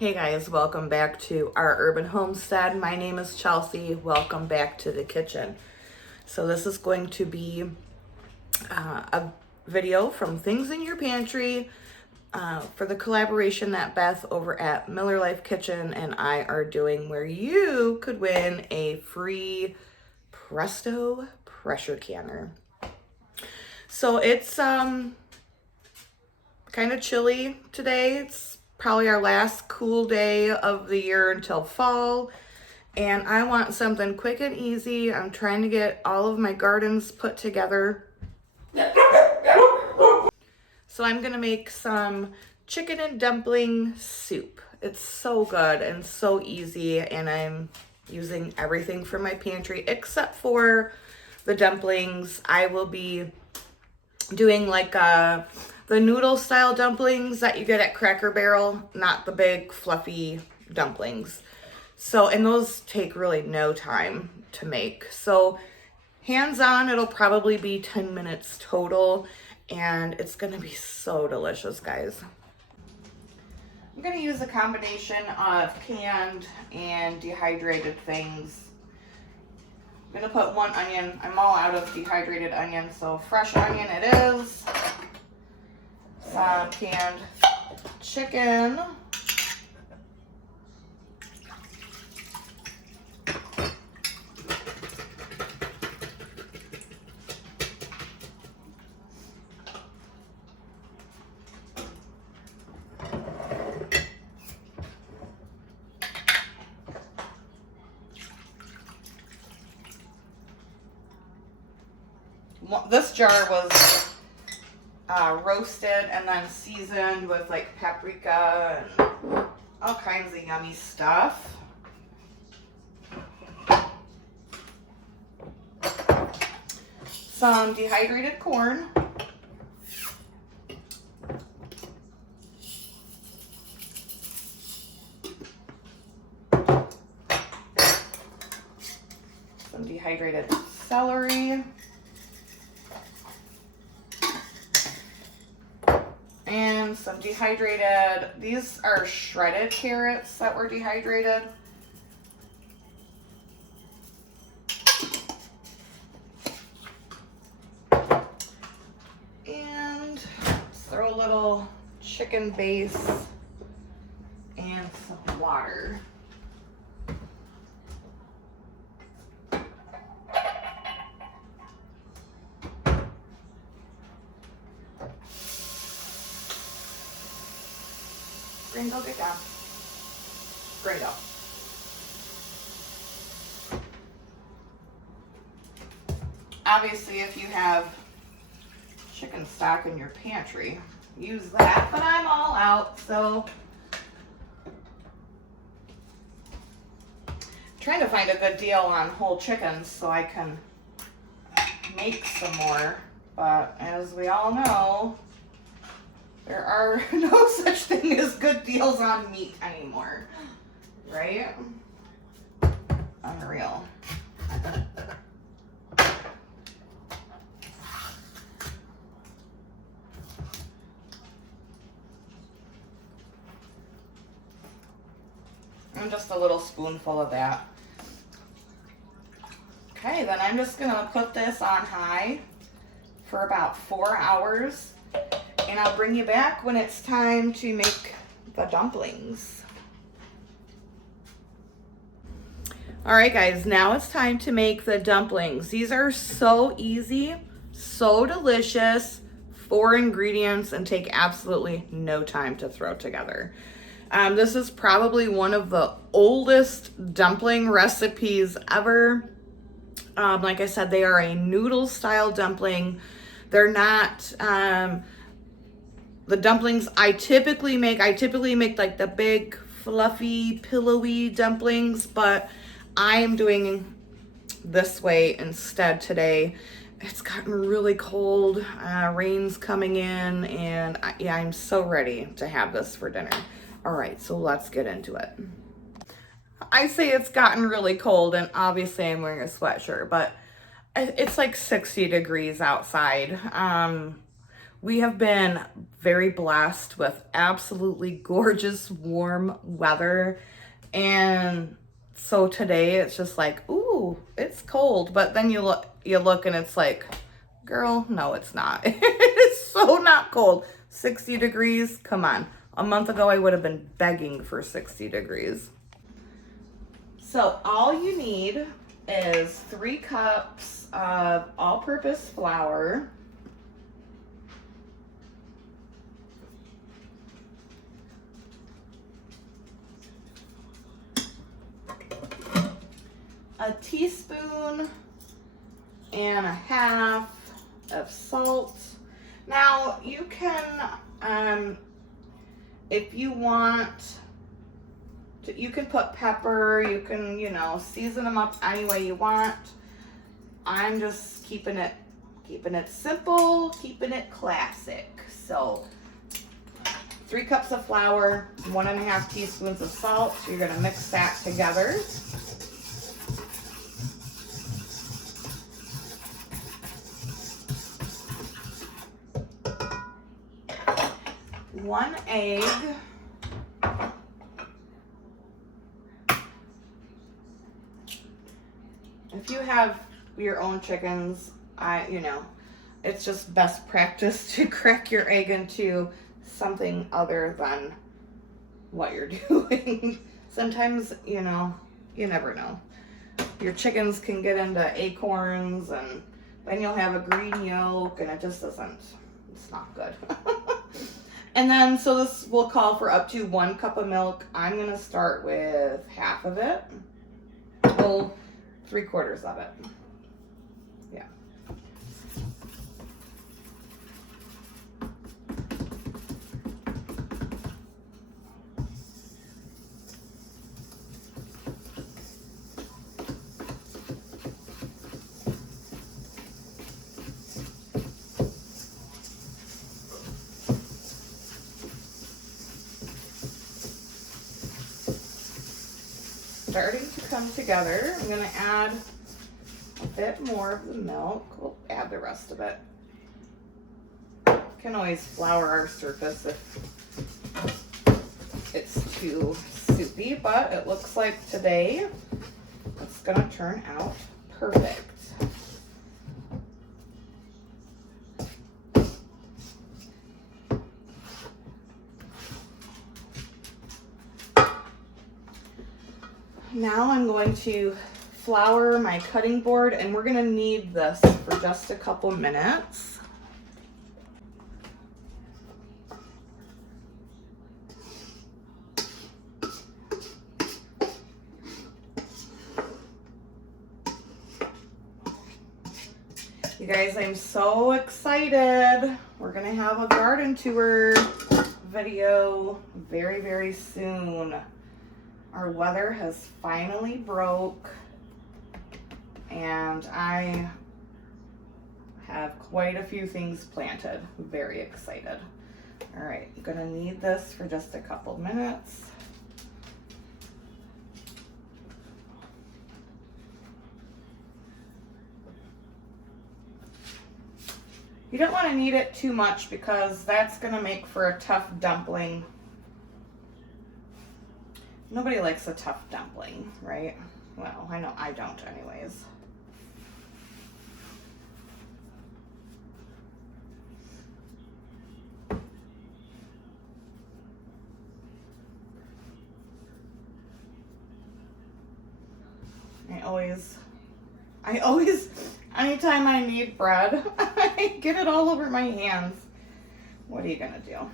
Hey guys, welcome back to our urban homestead. My name is Chelsea. Welcome back to the kitchen. So this is going to be a video from things in your pantry for the collaboration that Beth over at Miller Life Kitchen and I are doing, where you could win a free Presto pressure canner. So it's kind of chilly today. It's probably our last cool day of the year until fall, and I want something quick and easy. I'm trying to get all of my gardens put together. So I'm gonna make some chicken and dumpling soup. It's so good and so easy, and I'm using everything from my pantry except for the dumplings. I will be doing like the noodle style dumplings that you get at Cracker Barrel, not the big fluffy dumplings. So, and those take really no time to make. So hands-on, it'll probably be 10 minutes total, and it's gonna be so delicious, guys. I'm gonna use a combination of canned and dehydrated things. I'm gonna put one onion. I'm all out of dehydrated onion, so fresh onion it is. Some canned chicken. This jar was roasted and then seasoned with like paprika and all kinds of yummy stuff. Some dehydrated corn. Some dehydrated celery. And some dehydrated, these are shredded carrots that were dehydrated. And let's throw a little chicken base and some water. Gringo, get down. Gringo. Obviously, if you have chicken stock in your pantry, use that, but I'm all out, so I'm trying to find a good deal on whole chickens so I can make some more, but as we all know, there are no such thing as good deals on meat anymore, right? Unreal. And just a little spoonful of that. Okay, then I'm just gonna put this on high for about 4 hours. And I'll bring you back when it's time to make the dumplings. All right, guys, now it's time to make the dumplings. These are so easy, so delicious, 4 ingredients, and take absolutely no time to throw together. This is probably one of the oldest dumpling recipes ever. Like I said, they are a noodle style dumpling. They're not the dumplings I typically make like the big fluffy pillowy dumplings, but I am doing this way instead today. It's gotten really cold, rain's coming in, and I'm so ready to have this for dinner. All right, so let's get into it. I say it's gotten really cold, and obviously I'm wearing a sweatshirt, but it's like 60 degrees outside. We have been very blessed with absolutely gorgeous warm weather. And so today it's just like, ooh, it's cold. But then you look and it's like, girl, no, it's not. It's so not cold. 60 degrees, come on. A month ago, I would have been begging for 60 degrees. So all you need is 3 cups of all-purpose flour, a teaspoon and a half of salt. Now you can, if you want to, you can put pepper, you can, you know, season them up any way you want. I'm just keeping it simple, keeping it classic. So 3 cups of flour, 1.5 teaspoons of salt. So you're gonna mix that together. One egg. If you have your own chickens, you know, it's just best practice to crack your egg into something other than what you're doing. Sometimes, you know, you never know. Your chickens can get into acorns and then you'll have a green yolk and it just doesn't, it's not good. And then, so this will call for up to 1 cup of milk. I'm gonna start with half of it. Well, 3/4 of it. Yeah. Starting to come together. I'm gonna add a bit more of the milk. We'll add the rest of it. Can always flour our surface if it's too soupy, but it looks like today it's gonna turn out perfect. Now I'm going to flour my cutting board, and we're gonna need this for just a couple minutes. You guys, I'm so excited. We're gonna have a garden tour video very, very soon. Our weather has finally broke and I have quite a few things planted. Very excited. All right, I'm gonna need this for just a couple minutes. You don't want to knead it too much because that's gonna make for a tough dumpling. Nobody likes a tough dumpling, right? Well, I know I don't anyways. I always, anytime I knead bread, I get it all over my hands. What are you gonna do?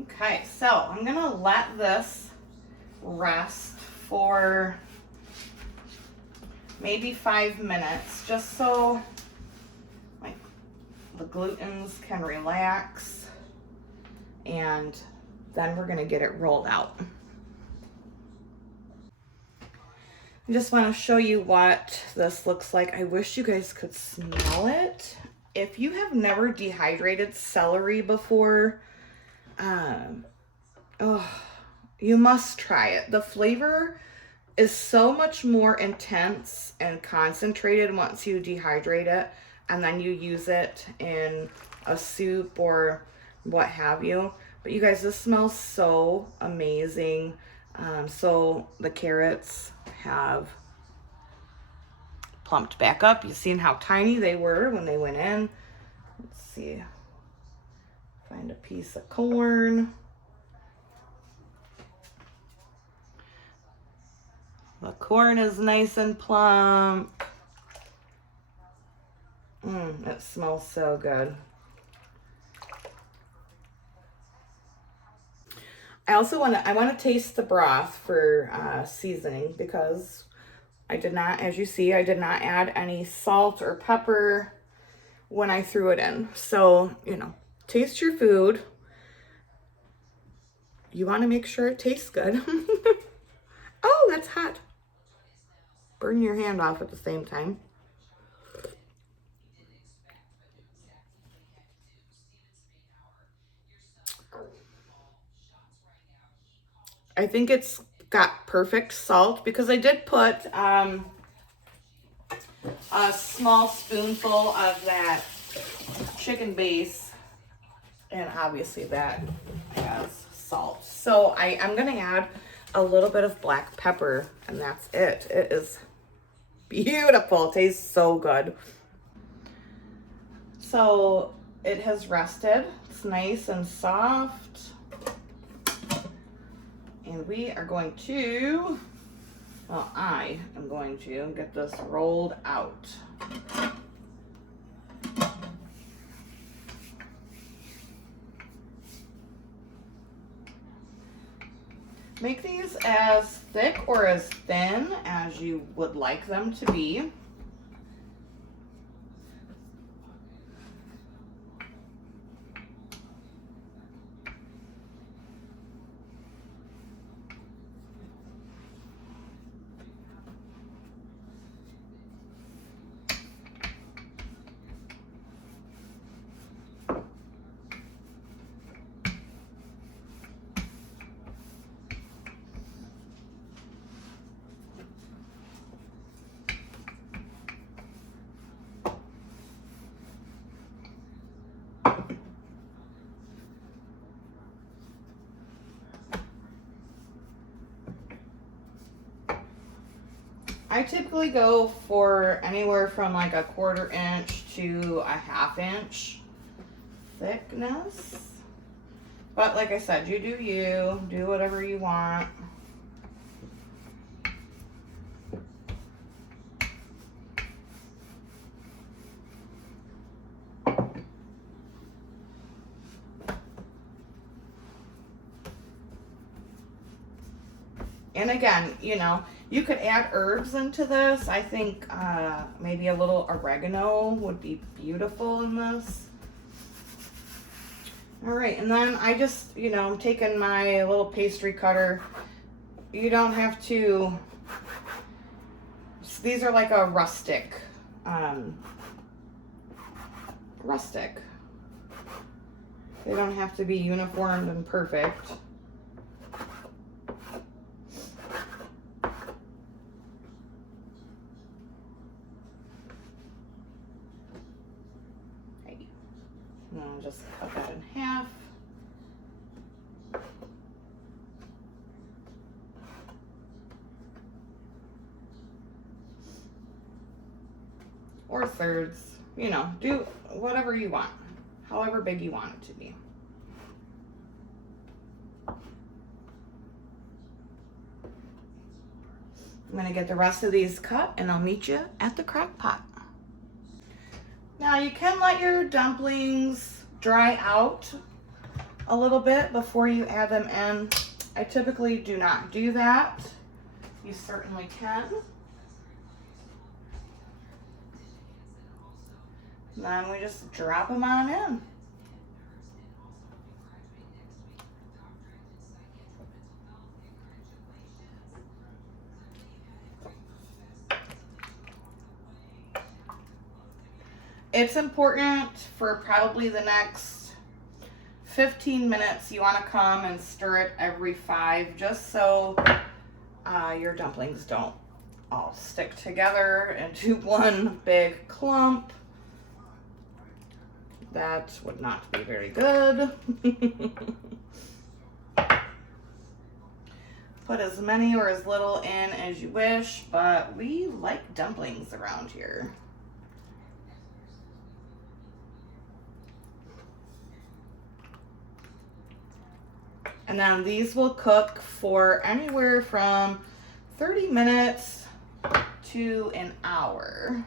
Okay, so I'm gonna let this rest for maybe 5 minutes, just so like the glutens can relax, and then we're gonna get it rolled out. I just want to show you what this looks like. I wish you guys could smell it. If you have never dehydrated celery before, you must try it. The flavor is so much more intense and concentrated once you dehydrate it and then you use it in a soup or what have you. But you guys, this smells so amazing. So the carrots have plumped back up. You've seen how tiny they were when they went in. Let's see. Find a piece of corn. The corn is nice and plump. It smells so good. I also want to taste the broth for seasoning, because I did not, as you see, I did not add any salt or pepper when I threw it in. So, you know, taste your food. You want to make sure it tastes good. Oh, that's hot. Burn your hand off at the same time. I think it's got perfect salt, because I did put a small spoonful of that chicken base, and obviously that has salt. So I'm gonna add a little bit of black pepper, and that's it. It is beautiful. It tastes so good. So it has rested. It's nice and soft. And we are going to, well, I am going to get this rolled out. Make these as thick or as thin as you would like them to be. I typically go for anywhere from like a 1/4 inch to a 1/2 inch thickness. But like I said, you do you. Do whatever you want. And again, you know, you could add herbs into this. I think maybe a little oregano would be beautiful in this. All right, and then I just, you know, I'm taking my little pastry cutter. You don't have to, these are like a rustic. They don't have to be uniformed and perfect. I'll just cut that in half. Or thirds, you know, do whatever you want, however big you want it to be. I'm gonna get the rest of these cut, and I'll meet you at the crock pot. Now you can let your dumplings dry out a little bit before you add them in. I typically do not do that. You certainly can. And then we just drop them on in. It's important for probably the next 15 minutes. You want to come and stir it every 5, just so your dumplings don't all stick together into one big clump. That would not be very good. Put as many or as little in as you wish, but we like dumplings around here. And then these will cook for anywhere from 30 minutes to an hour.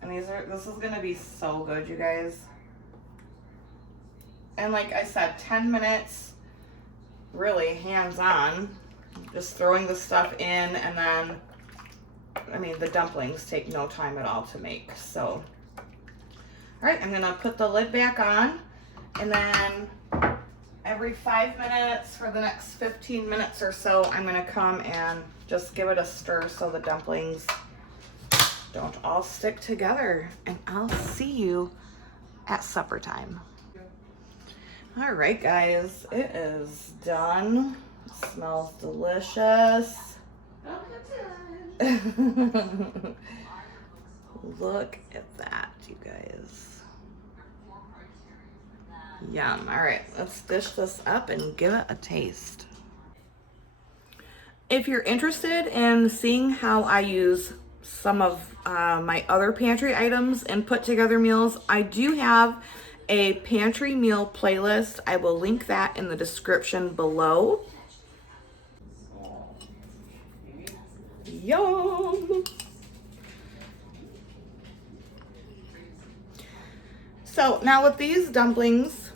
And this is gonna be so good, you guys. And like I said, 10 minutes, really hands-on, just throwing the stuff in, and then, I mean, the dumplings take no time at all to make, so. All right, I'm gonna put the lid back on, and then every 5 minutes for the next 15 minutes or so, I'm gonna come and just give it a stir so the dumplings don't all stick together. And I'll see you at supper time. All right, guys, it is done. It smells delicious. Look at that, you guys. Yum. All right, let's dish this up and give it a taste. If you're interested in seeing how I use some of my other pantry items and put together meals, I do have a pantry meal playlist. I will link that in the description below. Yum! So now with these dumplings,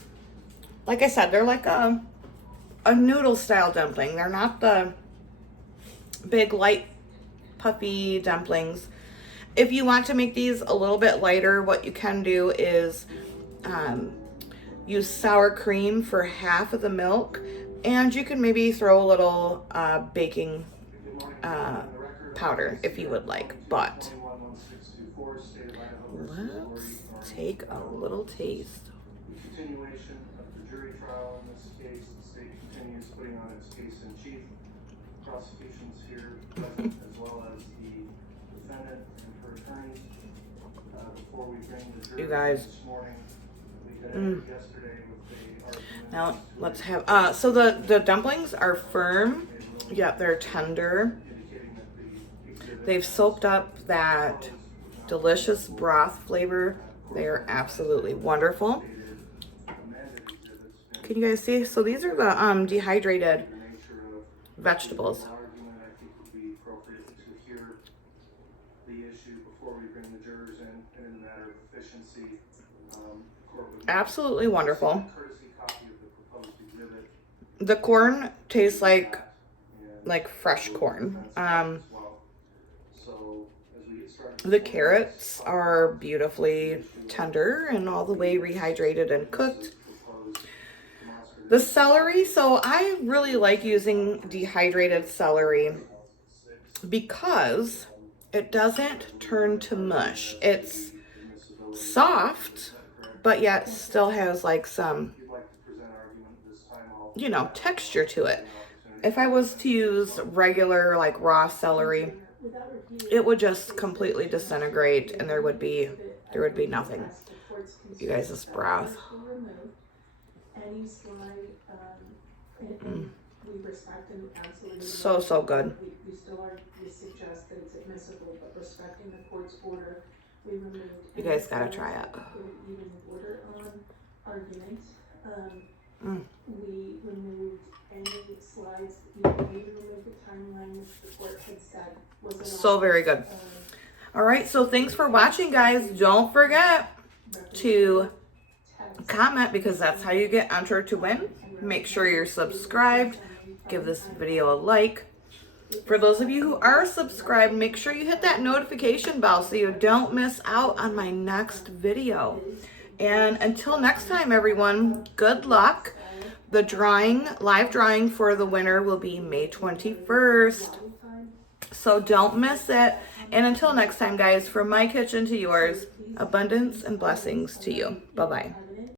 like I said, they're like a noodle style dumpling. They're not the big light puffy dumplings. If you want to make these a little bit lighter, what you can do is use sour cream for half of the milk, and you can maybe throw a little baking powder if you would like. But let's take a little taste. Continuation of the jury trial in this case, the state continues putting on its case in chief. Prosecutions here present, as well as the defendant and her attorneys. Before we bring the jury you guys, this morning, we had yesterday with the argument. Now let's have so the dumplings are firm, yet they're tender. They've soaked up that delicious broth flavor. They are absolutely wonderful. Can you guys see? So these are the dehydrated vegetables. Absolutely wonderful. The corn tastes like fresh corn. The carrots are beautifully tender and all the way rehydrated and cooked. The celery, so I really like using dehydrated celery because it doesn't turn to mush. It's soft, but yet still has like some, you know, texture to it. If I was to use regular like raw celery, it would just completely disintegrate and there would be nothing. You guys, this broth. So good. You guys gotta try it. We removed any slides, we removed the timeline which the court had said was so very good. All right, so thanks for watching, guys. Don't forget to comment because that's how you get entered to win. Make sure you're subscribed. Give this video a like. For those of you who are subscribed, make sure you hit that notification bell so you don't miss out on my next video. And until next time, everyone, good luck. The drawing, live drawing for the winner will be May 21st. So don't miss it. And until next time, guys, from my kitchen to yours, abundance and blessings to you. Bye-bye.